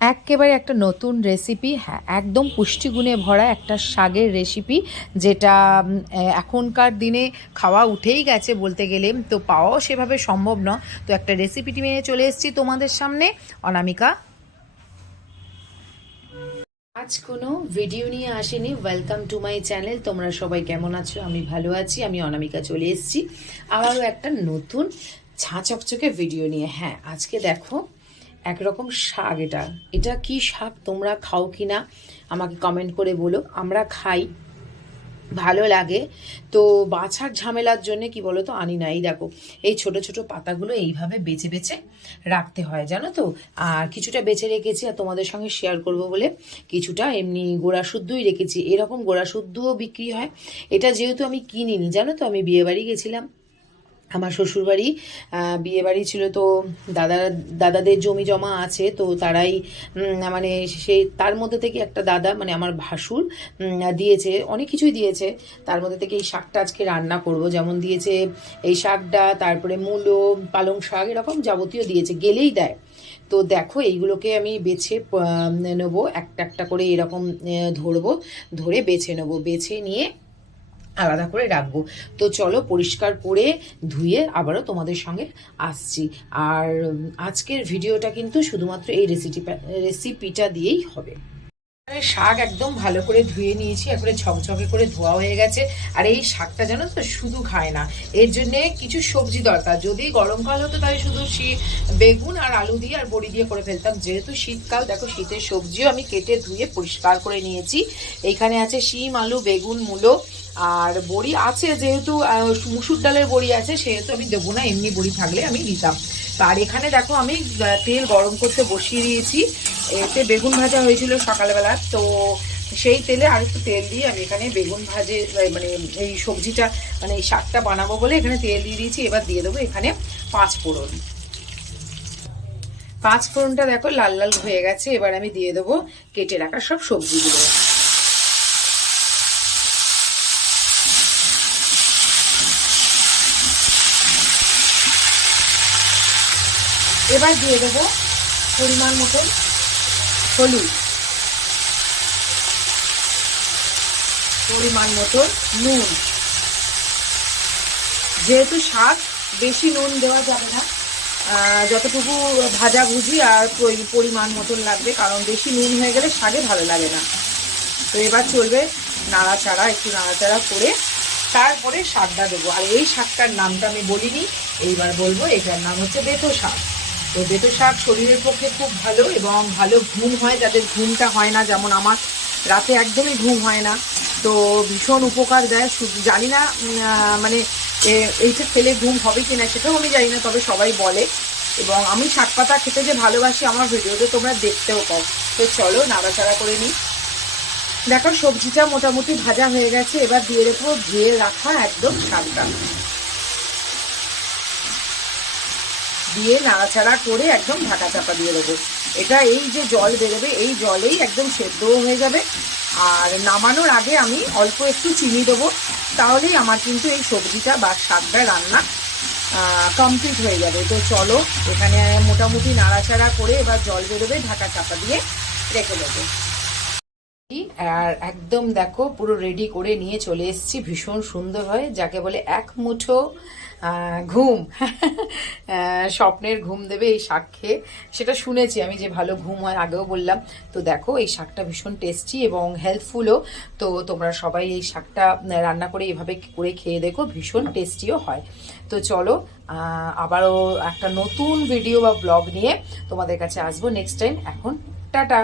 একেবারে একটা নতুন রেসিপি হ্যাঁ একদম পুষ্টিগুণে ভরা একটা শাকের রেসিপি যেটা এখনকার দিনে খাওয়া উঠেই গেছে বলতে গেলে। তো পাওয়াও সেভাবে সম্ভব নয়। তো একটা রেসিপিটি মেনে চলে এসেছি তোমাদের সামনে। অনামিকা। আজ কোনো ভিডিও নিয়ে আসেনি। ওয়েলকাম টু মাই চ্যানেল তোমরা সবাই কেমন আছো? আমি ভালো আছি। আমি অনামিকা চলে এসেছি। আবারও একটা নতুন ঝাঁ চকচকে ভিডিও নিয়ে। হ্যাঁ আজকে দেখো একরকম শাক এটা। এটা কি শাক? তোমরা খাও কি না আমাকে কমেন্ট করে বলো। আমরা খাই। ভালো লাগে। তো বাছার ঝামেলার জন্য কি বলো তো আনি না এই দেখো, এই ছোট ছোট পাতাগুলো এইভাবে বেছে বেছে রাখতে হয়, জানো তো? আর কিছুটা বেছে রেখেছি আর তোমাদের সঙ্গে শেয়ার করব বলে কিছুটা এমনি গোড়া শুদ্ধই রেখেছি। এরকম গোড়া শুদ্ধও বিক্রি হয়। এটা যেহেতু আমি কিনিনি, জানো তো? আমি বিয়েবাড়ি গেছিলাম। আমার শ্বশুরবাড়ি বিয়ে বাড়ি ছিল তো দাদা, দাদাদের জমি জমা আছে, তো তারাই মানে সে, তার মধ্যে থেকে একটা দাদা মানে আমার ভাসুর দিয়েছে, অনেক কিছুই দিয়েছে। তার মধ্যে থেকে এই শাকটা আজকে রান্না করব। যেমন দিয়েছে এই শাকটা, তারপরে মূলো, পালং শাক, এরকম যাবতীয় দিয়েছে, গেলেই দেয়। তো দেখো, এইগুলোকে আমি বেছে নেব, একটা একটা করে এরকম ধরবো, ধরে বেছে নেব। বেছে নিয়ে আলাদা করে রাখব। তো চলো পরিষ্কার করে ধুয়ে আবারও তোমাদের সঙ্গে আসছি। আর আজকের ভিডিওটা কিন্তু শুধুমাত্র এই রেসিপি রেসিপিটা দিয়েই হবে। শাক একদম ভালো করে ধুয়ে নিয়েছি, একবারে ঝকঝকে করে ধোয়া হয়ে গেছে। আর এই শাকটা জানো তো, শুধু খায় না। এর জন্যে কিছু সবজি দরকার। যদি গরমকাল হতো তাহলে শুধু শী- বেগুন আর আলু দিয়ে আর বড়ি দিয়ে করে ফেলতাম। যেহেতু শীতকাল, দেখো শীতের সবজিও আমি কেটে ধুয়ে পরিষ্কার করে নিয়েছি। এইখানে আছে শিম, আলু, বেগুন, মূলো। আর বড়ি আছে যেহেতু মুসুর ডালের বড়ি আছে, সেহেতু আমি দেবো না, এমনি বড়ি থাকলে আমি দিতাম। আর এখানে দেখো আমি তেল গরম করতে বসিয়ে দিয়েছি। এতে বেগুন ভাজা হয়েছিল সকালবেলা, তো সেই তেলে আর একটু তেল দিয়ে আমি এখানে বেগুন ভাজে মানে এই সবজিটা মানে এই শাকটা বানাবো বলে এখানে তেল দিয়ে দিয়েছি। এবার দিয়ে দেবো এখানে পাঁচ ফোড়ন। পাঁচ ফোড়নটা দেখো লাল লাল হয়ে গেছে, এবার আমি দিয়ে দেবো কেটে রাখা সব সবজিগুলো। এবার দিয়ে দেবো পরিমাণ মতন হলুদ। পরিমাণ মতন নুন। যেহেতু শাক, বেশি নুন দেওয়া যাবে না। যতটুকু ভাজা ভুজি আর পরিমাণ মতন লাগবে, কারণ বেশি নুন হয়ে গেলে শাকে ভালো লাগে না। তো এবার চলবে নাড়াচাড়া, একটু নাড়াচাড়া করে তারপরে শাকটা দেবো। আর এই শাকটার নামটা আমি বলিনি, এইবার বলব, এটার নাম হচ্ছে বেতো শাক। তো বেতো শাক শরীরের পক্ষে খুব ভালো এবং ভালো ঘুম হয়, যাদের ঘুমটা হয় না, যেমন আমার, রাতে একদমই ঘুম হয় না। তো ভীষণ উপকার দেয় জানি না মানে এইটা খেলে ঘুম হবে কি না সেটাও আমি জানি না, তবে সবাই বলে। এবং আমি শাক পাতা খেতে যে ভালোবাসি আমার ভিডিওতে তোমরা দেখতেও পাও। তো চলো, নাড়াচাড়া করে নিই। দেখো, সবজিটা মোটামুটি ভাজা হয়ে গেছে, এবার দিয়ে দেবো ধুয়ে রাখা একদম শাকটা। দিয়ে নাড়াচাড়া করে একদম ঢাকা চাপা দিয়ে দেবো। এটা এই যে জল বেরোবে, এই জলেই একদম সেদ্ধও হয়ে যাবে। আর নামানোর আগে আমি অল্প একটু চিনি দেবো, তাহলেই আমার কিন্তু এই সবজিটা বা শাকটা রান্না কমপ্লিট হয়ে যাবে। তো চলো, এখানে মোটামুটি নাড়াচাড়া করে এবার জল বেরোবে, ঢাকা চাপা দিয়ে রেখে দেবো। আর একদম দেখো, পুরো রেডি করে নিয়ে চলে এসেছি। ভীষণ সুন্দর হয়, যাকে বলে এক মুঠো ঘুম। স্বপ্নের ঘুম দেবে এই শাক খেয়ে। সেটা শুনেছি আমি যে ভালো ঘুম হয় আগেও বললাম। তো দেখো, এই শাকটা ভীষণ টেস্টি এবং হেলথফুলও তো তোমরা সবাই এই শাকটা রান্না করে এভাবে করে খেয়ে দেখো, ভীষণ টেস্টিও হয়। তো চলো আবারও একটা নতুন ভিডিও বা ব্লগ নিয়ে তোমাদের কাছে আসব। নেক্সট টাইম এখন, টাটা!